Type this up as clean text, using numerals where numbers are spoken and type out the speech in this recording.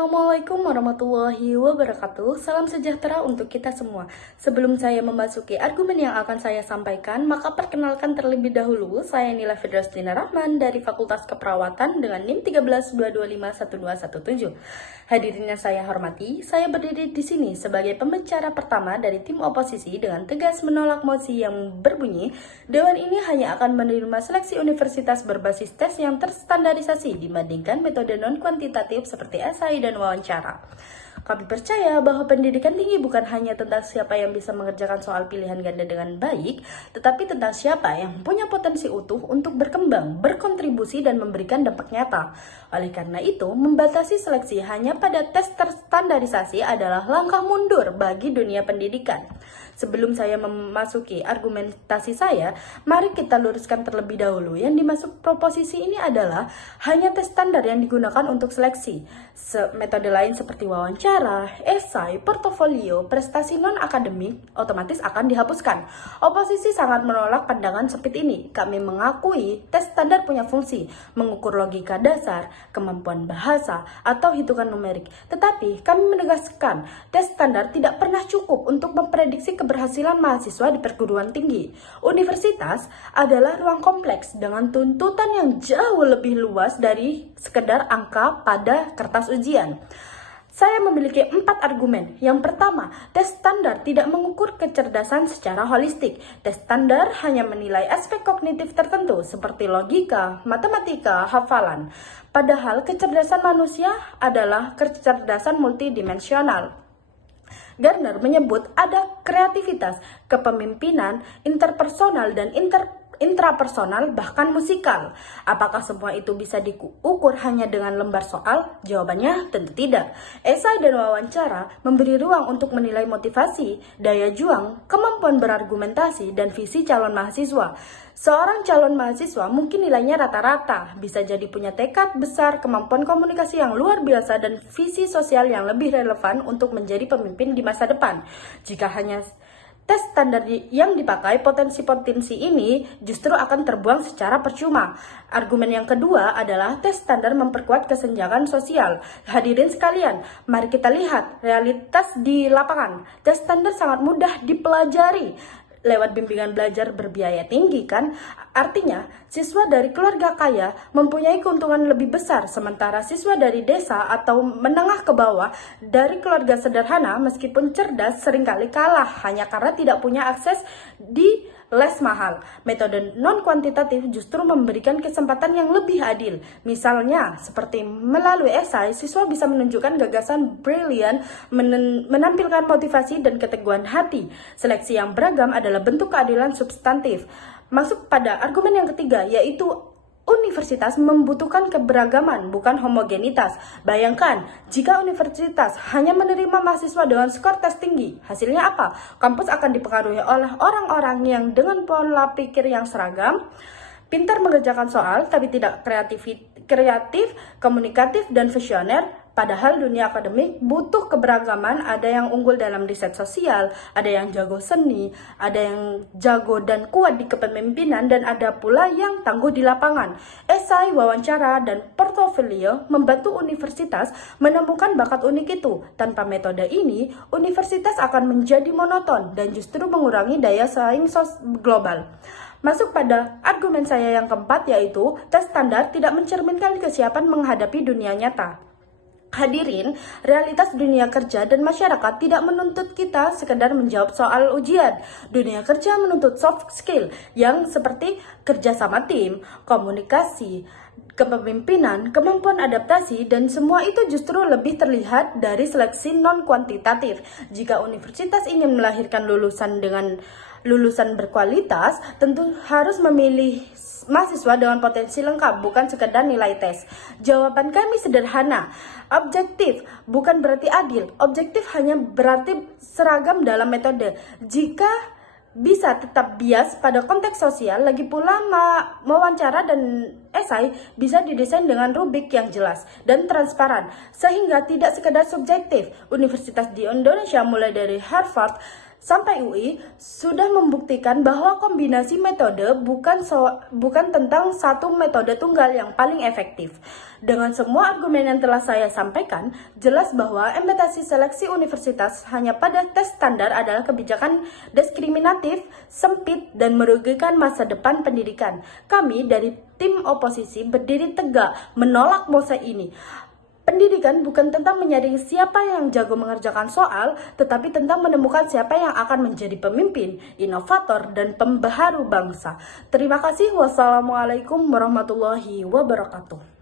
Assalamualaikum warahmatullahi wabarakatuh. Salam sejahtera untuk kita semua. Sebelum saya memasuki argumen yang akan saya sampaikan, maka perkenalkan terlebih dahulu, saya Nila Fidrastina Rahman dari Fakultas Keperawatan dengan NIM 13225117. Hadirin yang saya hormati, saya berdiri di sini sebagai pembicara pertama dari tim oposisi dengan tegas menolak mosi yang berbunyi, Dewan ini hanya akan menerima seleksi universitas berbasis tes yang terstandarisasi dibandingkan metode non-kuantitatif seperti esai dan wawancara. Kami percaya bahwa pendidikan tinggi bukan hanya tentang siapa yang bisa mengerjakan soal pilihan ganda dengan baik, tetapi tentang siapa yang punya potensi utuh untuk berkembang, berkontribusi, dan memberikan dampak nyata. Oleh karena itu, membatasi seleksi hanya pada tes terstandarisasi adalah langkah mundur bagi dunia pendidikan. Sebelum saya memasuki argumentasi saya, mari kita luruskan terlebih dahulu. Yang dimaksud proposisi ini adalah hanya tes standar yang digunakan untuk seleksi. Metode lain seperti wawancara, esai, portofolio, prestasi non-akademik otomatis akan dihapuskan. Oposisi sangat menolak pandangan sempit ini. Kami mengakui tes standar punya fungsi mengukur logika dasar, kemampuan bahasa, atau hitungan numerik. Tetapi kami menegaskan tes standar tidak pernah cukup untuk memprediksi keberhasilan mahasiswa di perguruan tinggi. Universitas adalah ruang kompleks dengan tuntutan yang jauh lebih luas dari sekedar angka pada kertas ujian. Saya memiliki 4 argumen. Yang pertama, tes standar tidak mengukur kecerdasan secara holistik. Tes standar hanya menilai aspek kognitif tertentu seperti logika, matematika, hafalan. Padahal kecerdasan manusia adalah kecerdasan multidimensional. Gardner menyebut ada kreativitas, kepemimpinan, interpersonal, dan intrapersonal, bahkan musikal. Apakah semua itu bisa diukur hanya dengan lembar soal? Jawabannya tentu tidak. Esai dan wawancara memberi ruang untuk menilai motivasi, daya juang, kemampuan berargumentasi, dan visi calon mahasiswa. Seorang calon mahasiswa mungkin nilainya rata-rata, bisa jadi punya tekad besar, kemampuan komunikasi yang luar biasa, dan visi sosial yang lebih relevan untuk menjadi pemimpin di masa depan. Jika hanya tes standar yang dipakai, potensi-potensi ini justru akan terbuang secara percuma. Argumen yang kedua adalah tes standar memperkuat kesenjangan sosial. Hadirin sekalian, mari kita lihat realitas di lapangan. Tes standar sangat mudah dipelajari lewat bimbingan belajar berbiaya tinggi kan? Artinya, siswa dari keluarga kaya mempunyai keuntungan lebih besar, sementara siswa dari desa atau menengah ke bawah dari keluarga sederhana meskipun cerdas seringkali kalah hanya karena tidak punya akses di les mahal. Metode non-kuantitatif justru memberikan kesempatan yang lebih adil. Misalnya, seperti melalui esai, siswa bisa menunjukkan gagasan brilian, menampilkan motivasi dan keteguhan hati. Seleksi yang beragam adalah bentuk keadilan substantif. Masuk pada argumen yang ketiga, yaitu universitas membutuhkan keberagaman, bukan homogenitas. Bayangkan, jika universitas hanya menerima mahasiswa dengan skor tes tinggi, hasilnya apa? Kampus akan dipengaruhi oleh orang-orang yang dengan pola pikir yang seragam, pintar mengerjakan soal, tapi tidak kreatif, komunikatif, dan visioner. Padahal dunia akademik butuh keberagaman, ada yang unggul dalam riset sosial, ada yang jago seni, ada yang jago dan kuat di kepemimpinan, dan ada pula yang tangguh di lapangan. Esai, wawancara, dan portofolio membantu universitas menemukan bakat unik itu. Tanpa metode ini, universitas akan menjadi monoton dan justru mengurangi daya saing global. Masuk pada argumen saya yang keempat, yaitu tes standar tidak mencerminkan kesiapan menghadapi dunia nyata. Hadirin, realitas dunia kerja dan masyarakat tidak menuntut kita sekedar menjawab soal ujian. Dunia kerja menuntut soft skill yang seperti kerja sama tim, komunikasi, kepemimpinan, kemampuan adaptasi, dan semua itu justru lebih terlihat dari seleksi non-kuantitatif. Jika universitas ingin melahirkan lulusan berkualitas, tentu harus memilih mahasiswa dengan potensi lengkap, bukan sekedar nilai tes. Jawaban kami sederhana. Objektif bukan berarti adil. Objektif hanya berarti seragam dalam metode. Jika bisa tetap bias pada konteks sosial, lagi pula wawancara dan esai bisa didesain dengan rubrik yang jelas dan transparan, sehingga tidak sekedar subjektif. Universitas di Indonesia mulai dari Harvard sampai UI sudah membuktikan bahwa kombinasi metode bukan tentang satu metode tunggal yang paling efektif. Dengan semua argumen yang telah saya sampaikan, jelas bahwa implementasi seleksi universitas hanya pada tes standar adalah kebijakan diskriminatif, sempit, dan merugikan masa depan pendidikan. Kami dari tim oposisi berdiri tegak menolak MOSE ini. Pendidikan bukan tentang menyaring siapa yang jago mengerjakan soal, tetapi tentang menemukan siapa yang akan menjadi pemimpin, inovator, dan pembaharu bangsa. Terima kasih. Wassalamualaikum warahmatullahi wabarakatuh.